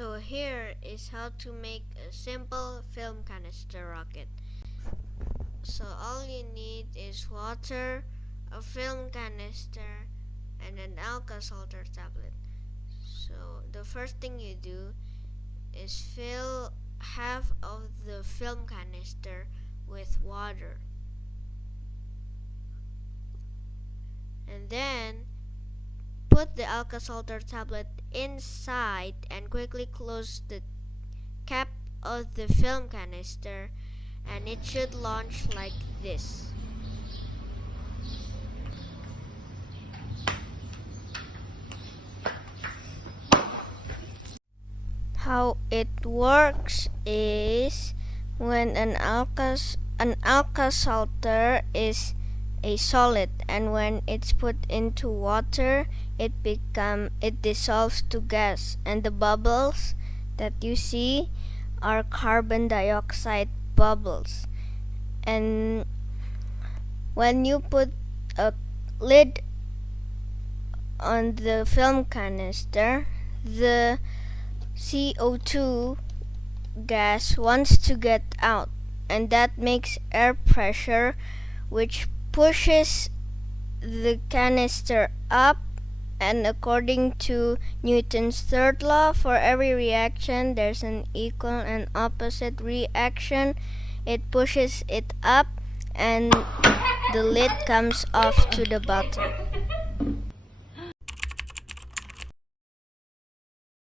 So here is how to make a simple film canister rocket. So all you need is water, a film canister, and an Alka-Seltzer tablet. So the first thing you do is fill half of the film canister with water. And then put the Alka-Seltzer tablet inside and quickly close the cap of the film canister, and it should launch like this. How it works is when an Alka-Seltzer is a solid, and when it's put into water, it dissolves to gas, and the bubbles that you see are carbon dioxide bubbles. And when you put a lid on the film canister, the CO2 gas wants to get out, and that makes air pressure, which pushes the canister up. And according to Newton's third law, for every reaction there's an equal and opposite reaction. It pushes it up and the lid comes off to the bottom.